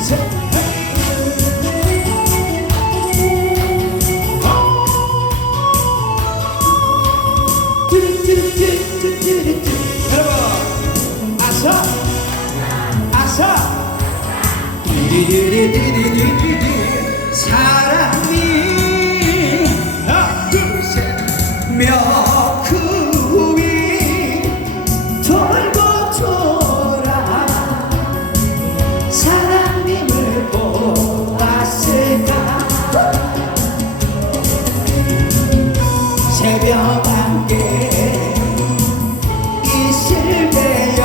자 내려간 게이 실패여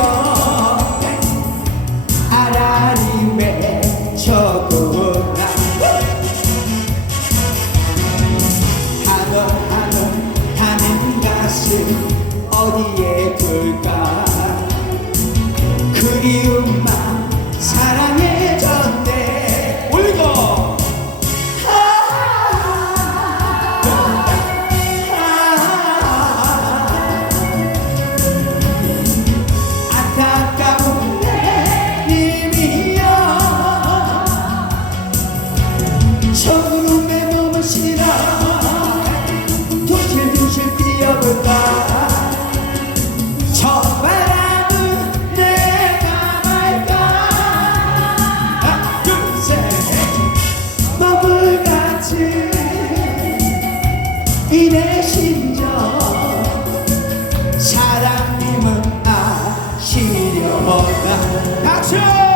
아라리에 저구나. 하늘 하늘 타는 가슴 어디에 이내 심정 사랑님은 아시려나 같이!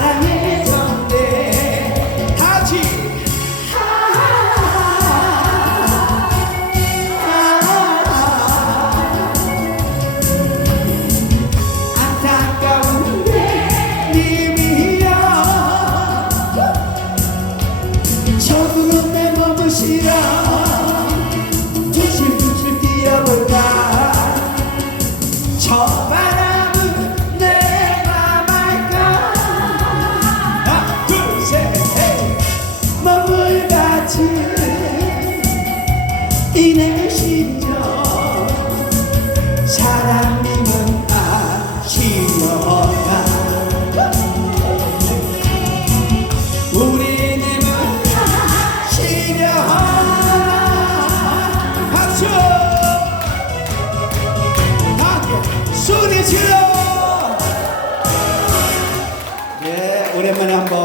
신의 신령 사랑님은 아시나요? 소리 질러! 예 오랜만에 한번